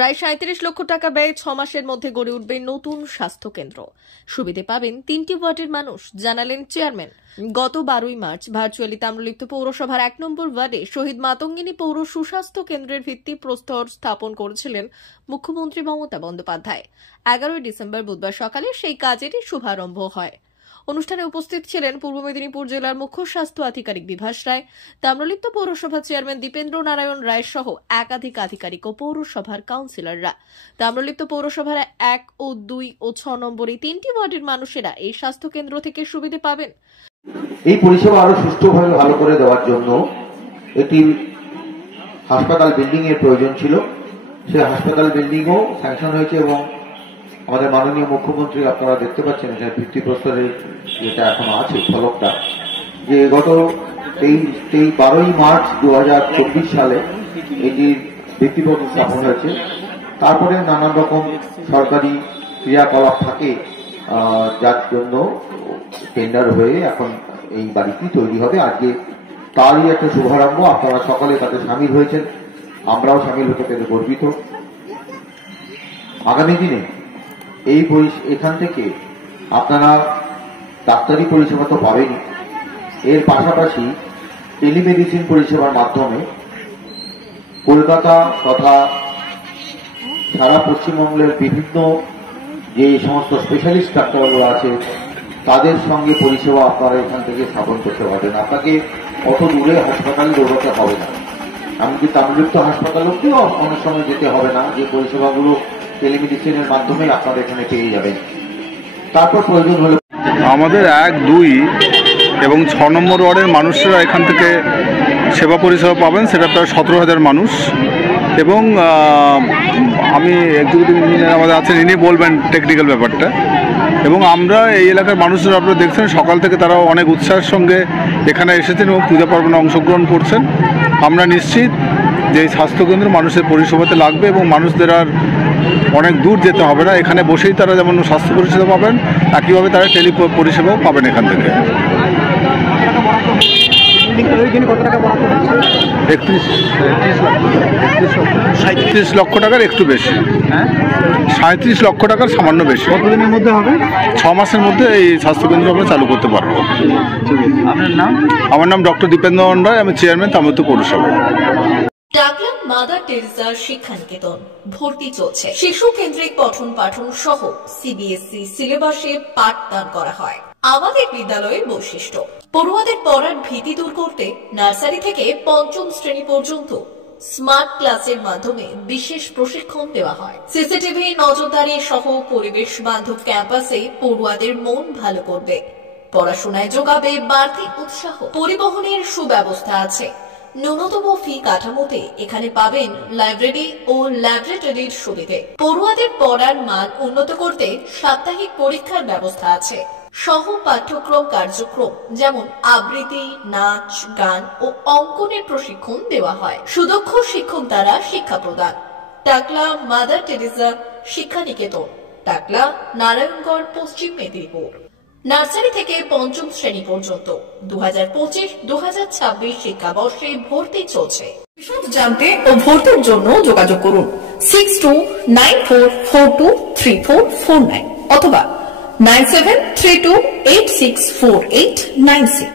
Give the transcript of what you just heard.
প্রায় ৩৭ লক্ষ টাকা ব্যয়ে ৬ মাসের মধ্যে গড়ে উঠবে নতুন স্বাস্থ্য কেন্দ্র। সুবিধে পাবেন ৩টি ওয়ার্ডের মানুষ, জানালেন চেয়ারম্যান। গত ১২ই মার্চ ভার্চুয়ালি তাম্রলিপ্ত পৌরসভার ১ নম্বর ওয়ার্ডে শহীদ মাতঙ্গিনী পৌর সুস্বাস্থ্য কেন্দ্রের ভিত্তিপ্রস্তর স্থাপন করেছিলেন মুখ্যমন্ত্রী মমতা বন্দ্যোপাধ্যায়। ১১ই ডিসেম্বর বুধবার সকালে সেই কাজেরই শুভারম্ভ হয়। অনুষ্ঠানে উপস্থিত ছিলেন পূর্ব মেদিনীপুর জেলার মুখ্য স্বাস্থ্য আধিকারিক বিভাস রায়, তাম্রলিপ্ত পৌরসভা চেয়ারম্যান দীপেন্দ্র নারায়ণ রায় সহ একাধিক আধিকারিক ও পৌরসভার কাউন্সিলররা। তাম্রলিপ্ত পৌরসভার ১ ও ২ ও ৬ নম্বর এই ৩টি ওয়ার্ডের মানুষেরা এই স্বাস্থ্য কেন্দ্র থেকে সুবিধে পাবেন। এই পরিষেবা আরো সুষ্ঠুভাবে ভালো করে দেওয়ার জন্য একটি হাসপাতাল বিল্ডিং এর প্রয়োজন ছিল। সেই হাসপাতাল বিল্ডিংও স্যাংশন হয়েছে এবং আমাদের মাননীয় মুখ্যমন্ত্রী, আপনারা দেখতে পাচ্ছেন এখানে ভিত্তিপ্রস্তরে যেটা এখনো আছে ফলকটা, যে গত 12ই মার্চ 2024 সালে এটির ভিত্তিপ্রস্তর স্থাপন হয়েছে। তারপরে নানান রকম সরকারি ক্রিয়াকলাপ থাকে, যার জন্য টেন্ডার হয়ে এখন এই বাড়িটি তৈরি হবে। আজকে তারই একটা শুভারম্ভ। আপনারা সকলে তাতে সামিল হয়েছেন, আমরাও সামিল হতে পেরে গর্বিত। আগামী দিনে এখান থেকে আপনারা ডাক্তারি পরিষেবা তো পাবেনই, এর পাশাপাশি টেলিমেডিসিন পরিষেবার মাধ্যমে কলকাতা তথা সারা পশ্চিমবঙ্গের বিভিন্ন যে সমস্ত স্পেশালিস্ট ডাক্তারগুলো আছে তাদের সঙ্গে পরিষেবা আপনারা এখান থেকে স্থাপন করতে পারবেন। আপনাকে অত দূরে হাসপাতালে দৌড়াতে হবে না, এমনকি তাম্রলিপ্ত হাসপাতালকেও অনেক সময় যেতে হবে না, যে পরিষেবাগুলো টেলিমেডিসিনের মাধ্যমে আপনারা এখানে পেয়ে যাবেন। তারপর প্রয়োজন হলে আমাদের ১, ২ এবং ৬ নম্বর ওয়ার্ডের মানুষরা এখান থেকে সেবা পরিষেবা পাবেন। সেটা প্রায় ১৭,০০০ মানুষ। এবং আমি এক্সিকিউটিভ ইঞ্জিনিয়ার আমাদের আছেন, ইনি বলবেন টেকনিক্যাল ব্যাপারটা। এবং আমরা এই এলাকার মানুষরা, আপনারা দেখছেন সকাল থেকে তারা অনেক উৎসাহের সঙ্গে এখানে এসেছেন এবং পূজা পার্বণে অংশগ্রহণ করছেন। আমরা নিশ্চিত যে এই স্বাস্থ্যকেন্দ্র মানুষের পরিষেবাতে লাগবে এবং মানুষদের আর অনেক দূর যেতে হবে না। এখানে বসেই তারা যেমন স্বাস্থ্য পরিষেবা পাবেন, একইভাবে তারা টেলি পরিষেবাও পাবেন এখান থেকে। ৩৭ লক্ষ টাকার একটু বেশি, ৩৭ লক্ষ টাকার সামান্য বেশি। কতদিনের মধ্যে হবে? ৬ মাসের মধ্যে এই স্বাস্থ্যকেন্দ্র আমরা চালু করতে পারবো। আপনার নাম? আমার নাম ডক্টর দীপেন্দ্র নারায়ণ রায়, আমি চেয়ারম্যান তাম্রলিপ্ত পৌরসভা। ডাকলাম মাদার টেরেসা শিক্ষানিকেতন। ভর্তি চলছে। শিশু কেন্দ্রিক পঠন পাঠন সহ সিবিএসই সিলেবাসে পাঠদান করা হয়। আমাদের বিদ্যালয়ের বৈশিষ্ট্য: পড়ুয়াদের পড়ার ভীতি দূর করতে নার্সারি থেকে ৫ম শ্রেণী পর্যন্ত স্মার্ট ক্লাসের মাধ্যমে বিশেষ প্রশিক্ষণ দেওয়া হয়। সিসিটিভি নজরদারি সহ পরিবেশ বান্ধব ক্যাম্পাসে পড়ুয়াদের মন ভালো করবে, পড়াশোনায় যোগাবে বাড়তি উৎসাহ। পরিবহনের সুব্যবস্থা আছে। ন্যূনতম ফি কাঠামোতে এখানে পাবেন লাইব্রেরি ও ল্যাবরেটরির সুবিধে। পড়ুয়াদের পড়ার মান উন্নত করতে সাপ্তাহিক পরীক্ষার ব্যবস্থা আছে। সহ পাঠ্যক্রম কার্যক্রম যেমন আবৃত্তি, নাচ, গান ও অঙ্কনের প্রশিক্ষণ দেওয়া হয়। সুদক্ষ শিক্ষক দ্বারা শিক্ষা প্রদান। টাকলা মাদার টেরেসা শিক্ষানিকেতন, টাকলা, নারায়ণগড়, পশ্চিম মেদিনীপুর। নার্সারি থেকে ৫ম শ্রেণী পর্যন্ত ২০২৫-২০২৬ শিক্ষাবর্ষে ভর্তি চলছে। বিশদ জানতে ও ভর্তির জন্য যোগাযোগ করুন 6294423449 অথবা 9732864896।